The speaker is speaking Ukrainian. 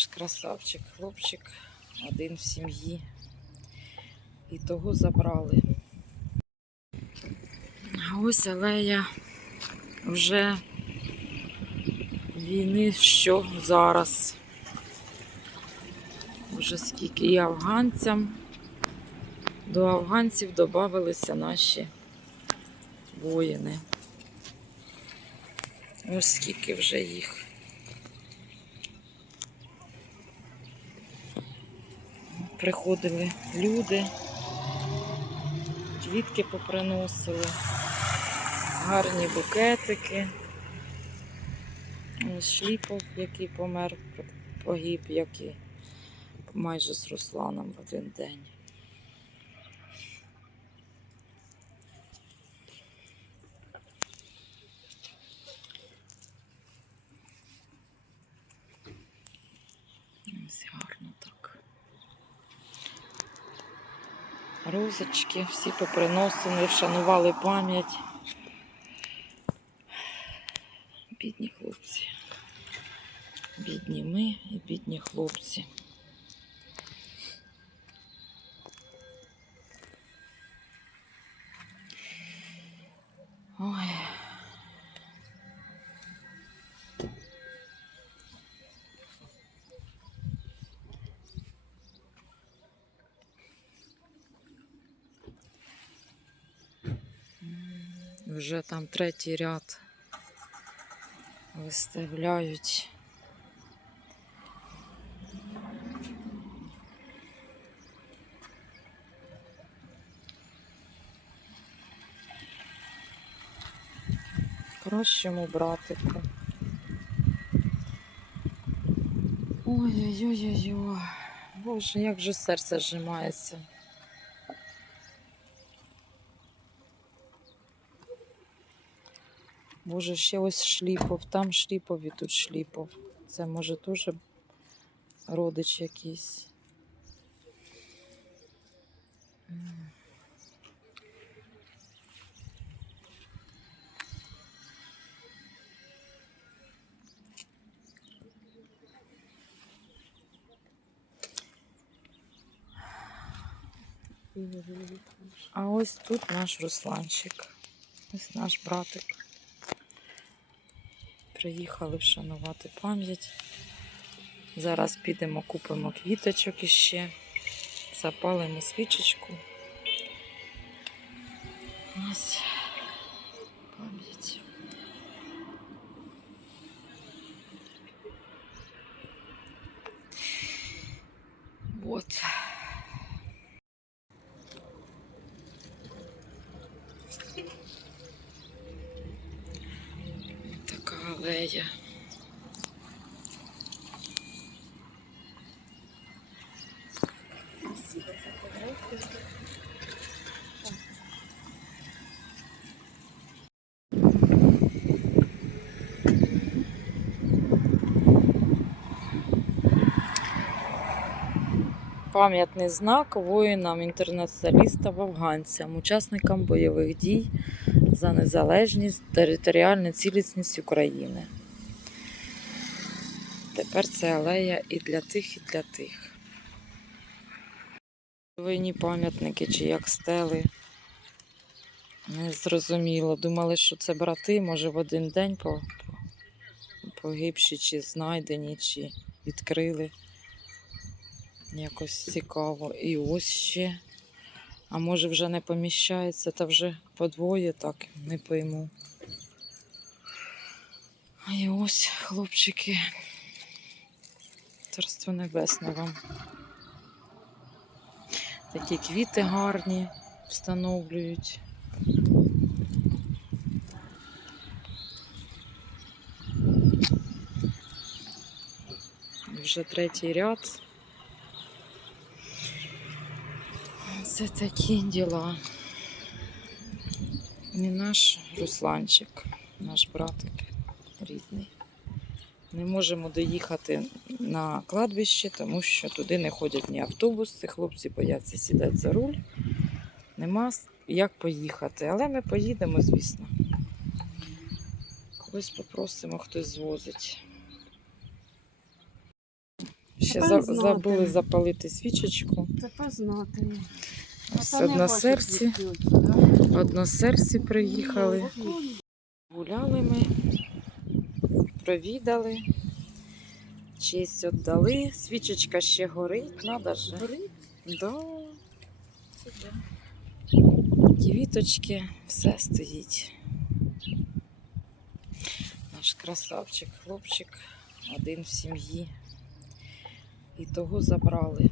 Наш красавчик, хлопчик, один в сім'ї. І того забрали. Ось алея вже війни що зараз. Вже скільки і афганцям. До афганців додавалися наші воїни. Ось скільки вже їх. Приходили люди, квітки поприносили, гарні букетики. Шліпов, який помер, погиб, який майже з Русланом в один день. Ось гарно так. Розочки всі поприносили, вшанували пам'ять. Бідні хлопці. Бідні ми і бідні хлопці. Ой. Вже там третій ряд виставляють. Кращому братику. Ой-ой-ой-ой. Боже, як же серце зжимається. Боже, ще ось шліпов, там шліпов і тут шліпов. Це може теж родич якийсь. А ось тут наш Русланчик. Ось наш братик. Приїхали вшанувати пам'ять. Зараз підемо, купимо квіточок іще, запалимо свічечку. Ось пам'ять. Вот. Така алея. Пам'ятний знак воїнам-інтернаціоналістам афганцям, учасникам бойових дій за незалежність, територіальну цілісність України. Тепер це алея і для тих, і для тих. Війні пам'ятники чи як стели. Не зрозуміло. Думали, що це брати, може в один день по, по, погибші, чи знайдені, чи відкрили. Якось цікаво. І ось ще. А може вже не поміщається, та вже подвоє, так не пойму. А і ось, хлопчики. Царство небесне вам. Такі квіти гарні встановлюють. Вже третій ряд. Це такі діла. Не наш Русланчик, наш братик рідний. Не можемо доїхати на кладбище, тому що туди не ходять ні автобуси. Хлопці бояться сідати за руль. Нема як поїхати. Але ми поїдемо, звісно. Когось попросимо, хтось звозить. Ще забули запалити свічечку. Тепер знати. Ось односерці, односерці приїхали. Гуляли ми, провідали, честь віддали. Свічечка ще горить, надо ж. Горить? Да. Квіточки, все стоїть. Наш красавчик, хлопчик, один в сім'ї. І того забрали.